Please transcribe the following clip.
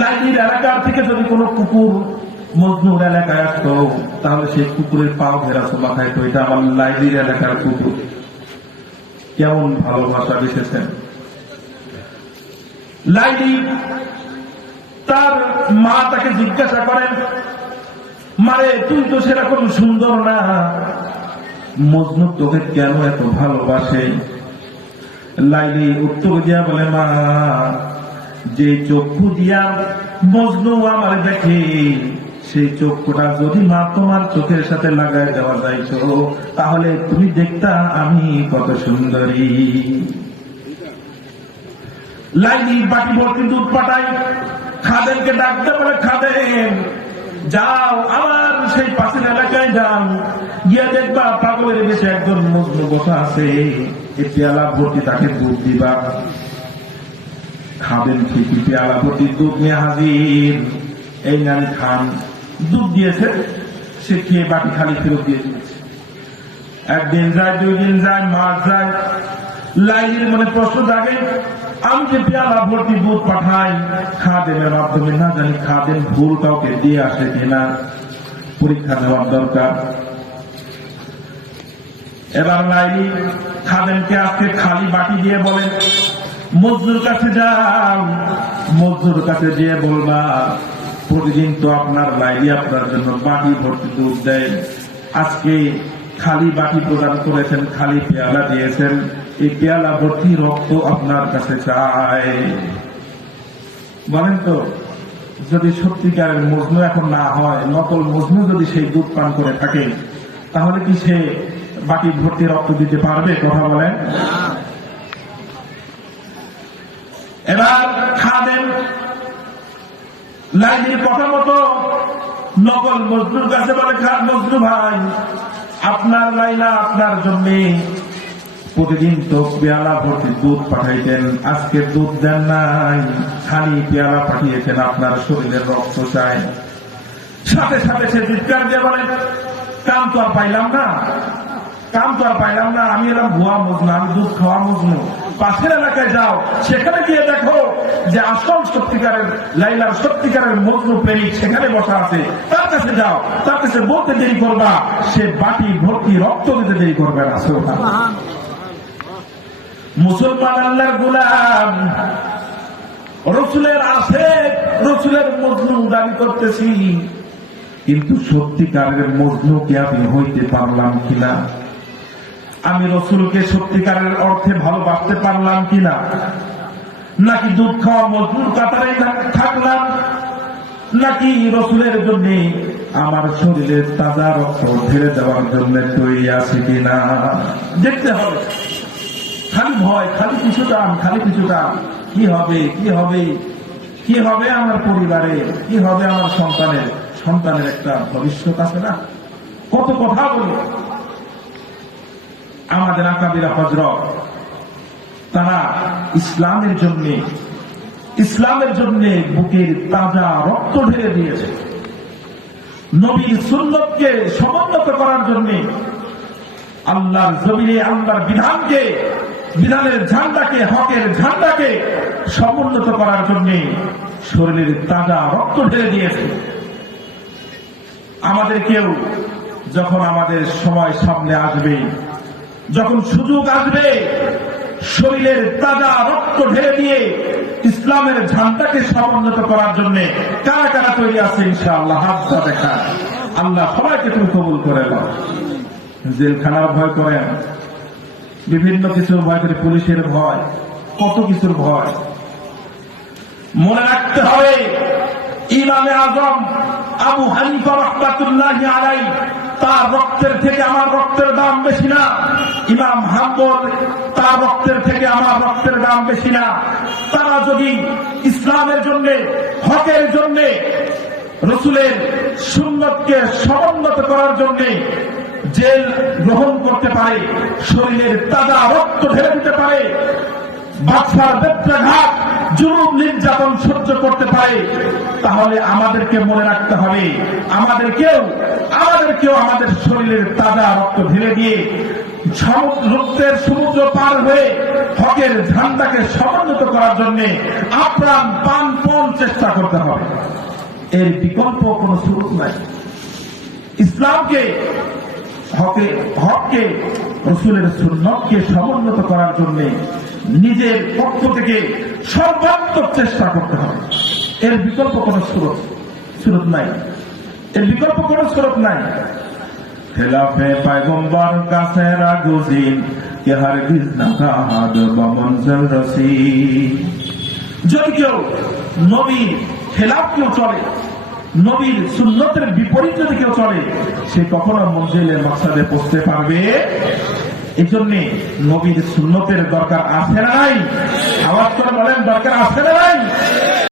লাইলির এলাকার থেকে যদি কোনো কুকুর মজনুর এলাকায় আসতো, তাহলে সেই কুকুরের পাও ঘেরাছো মাথায়, তো এটা আমার লাইলির এলাকার কুকুর। কেমন ভালোবাসা দিতেছেন। লাইলি তার মা তাকে জিজ্ঞাসা করেন, মারে তুই তো সেরকম সুন্দর না, মজনু তোকে কেন এত ভালোবাসে? লাইলি উত্তর দিয়া বলে, মা যে চক্ষু দিয়া মজনু আমার দেখে, সেই চক্ষুটা যদি মা তোমার চোখের সাথে লাগায় দেওয়া যাইতো, তাহলে তুমি দেখতা আমি কত সুন্দরী। লাইলি বাটি ভর্তি দুধ পাঠাই, খাদেমকে ডাকতে বলে, খাদেম যাও আমার সেই পাশের এলাকায় যান, গিয়ে দেখবা পাগলের বেশে একজন মজনু বসা আছে, এই পেয়ালা ভর্তি তাকে দুধ দিবা। খাবেন ঠিকই, পেয়ালা ভর্তি দুধ নিয়ে হাজির, এই নাম খান। দুধ দিয়েছে, সে খেয়ে বাটি খালি ফেরত দিয়ে দিয়েছে। একদিন যায়, 2 দিন যায়, মাস যায়, লাইলির মনে প্রশ্ন জাগে, আমি যে পেয়ালা ভর্তি দুধ পাঠাই খাদেমের মাধ্যমে, না জানি খাদেম ভুল কাউকে দিয়ে আসে কিনা, পরীক্ষা নেওয়ার দরকার। এবার লাইলি খাদেমকে আজকে খালি বাটি দিয়ে বলেন, মজদুর কাছে যাও, মজদুর কাছে দিয়ে বলবা প্রতিদিন তো আপনার লাইলি আপনার জন্য বাটি ভর্তি দুধ দেয়, আজকে খালি বাটি প্রদান করেছেন, খালি পেয়ালা দিয়েছেন, এই পেয়ালা ভর্তি রক্ত আপনার কাছে চায়। বলেন তো, যদি সত্যিকারের মজনু এখন না হয়, নকল মজনু যদি সেই দুধ পান করে থাকে, তাহলে কি সে বাটি ভর্তি রক্ত দিতে পারবে? কথা বলেন। এবার খাদেম লাইলির কথা মতো নকল মজনুর কাছে বলে, মজনু ভাই, আপনার লাইলা আপনার জন্য প্রতিদিন তো পেয়ালা ভর্তি দুধ পাঠাইতেন, আজকে দুধ দেন নাই, খালি পেয়ালা পাঠিয়েছেন, আপনার শরীরের রক্ত চাই। সাথে সাথে সে চিৎকার দিয়ে বলেন, কাম তো আর পাইলাম না, কাম তো আর পাইলাম না, আমি এলাম ভুয়া মজনু, আমি দুধ খাওয়া মজনু। পাশের এলাকায় যাও, সেখানে গিয়ে দেখো যে আসল সত্যিকারের লাইলার সত্যিকারের মজনু প্রেমিক সেখানে বসা আছে, তার কাছে যাও, তার কাছে বলতে দেরি করবা, সে বাটি ভর্তি রক্ত দিতে দেরি করবে না। মুসলমান আল্লাহর গোলাম, রসুলের আশেক, রসুলের মজনু দাবি করতেছি, কিন্তু সত্যিকারের মজনু কি আমি হইতে পারলাম কিনা? আমি রসুলকে সত্যিকারের অর্থে ভালোবাসতে পারলাম কিনা? নাকি দুধ খাওয়া মজনুর কাতারে থাকলাম, নাকি রসুলের জন্য আমার শরীরের তাজা রক্ত ঢেলে দেওয়ার জন্য তৈরি আছে কিনা দেখতে হবে। খালি ভয়, খালি কিছু দাম, খালি কিছু দাম, কি হবে, কি হবে, কি হবে আমার পরিবারে, কি হবে আমার সন্তানের, সন্তানের একটা ভবিষ্যৎ আছে না? কত কথা বলি। আমাদের আকাবিরা হযরত, তারা ইসলামের জন্য বুকের তাজা রক্ত ঢেলে দিয়েছে। নবীর সুন্নতকে সমুন্নত করার জন্য, আল্লাহর জমিনে আল্লাহর বিধানকে, বিধানের ঝান্ডাকে, হকের ঝান্ডাকে সমুন্নত করার জন্য শরীরের তাজা রক্ত ঢেলে দিয়েছে। আমাদেরকেও যখন আমাদের সময় সামনে আসবে, যখন সুযোগ আসবে, শরীরের তাজা রক্ত ঢেলে দিয়ে ইসলামের ঝান্ডাকে সমুন্নত করার জন্য কারা কারা তৈরি আছে ইনশাআল্লাহ? হাতটা দেখা। আল্লাহ সবাইকে তুমি কবুল করে নাও। জেলখানার ভয় করেন, বিভিন্ন কিছুর ভয় করে, পুলিশের ভয়, কত কিছুর ভয়। মনে রাখতে হবে, ইমামে আজম আবু হানিফা রাহমাতুল্লাহি আলাইহি, তার রক্তের থেকে আমার রক্তের দাম বেশি না। ইমাম হাম্বল, তার রক্তের থেকে আমার রক্তের দাম বেশি না। তারা যদি ইসলামের জন্য, হকের জন্য, রসুলের সুন্নতকে সমুন্নত করার জন্য জেল গ্রহণ করতে পারে, শরীরের তাজা রক্ত ঢেলে দিতে পারে, বাদশার বেত্রাঘাত জুলুম নির্যাতন সহ্য করতে পারে, তাহলে আমাদেরকে মনে রাখতে হবে আমাদেরকেও আমাদের শরীরের তাজা রক্ত ঢেলে দিয়ে রক্তের সমুদ্র পার হয়ে হকের ঝান্ডাকে সমুন্নত করার জন্য আপ্রাণ প্রাণপণ চেষ্টা করতে হবে। এর বিকল্প কোন সুযোগ নাই। ইসলামকে হককে রসুলের সুন্নতকে সমুন্নত করার জন্য নিজের পক্ষ থেকে সর্বাত্মক চেষ্টা করতে হবে। এর বিকল্প কোন সুরত নাই, এর বিকল্প কোন সুরত নাই। খেলাফে পয়গম্বর का सहरा गुज़ीन कि हरगिज़ न राहत बमंज़िल रसी। যদি কেউ নবীর খেলাফ কেউ চলে, নবীর সুন্নতের বিপরীত যদি কেউ চলে, সে কখনো মঞ্জিলের মাকসাদে পৌঁছতে পারবে? এই জন্য নবীর সুন্নতের দরকার আছে না নাই? আওয়াজ করে বলেন, দরকার আছে না নাই?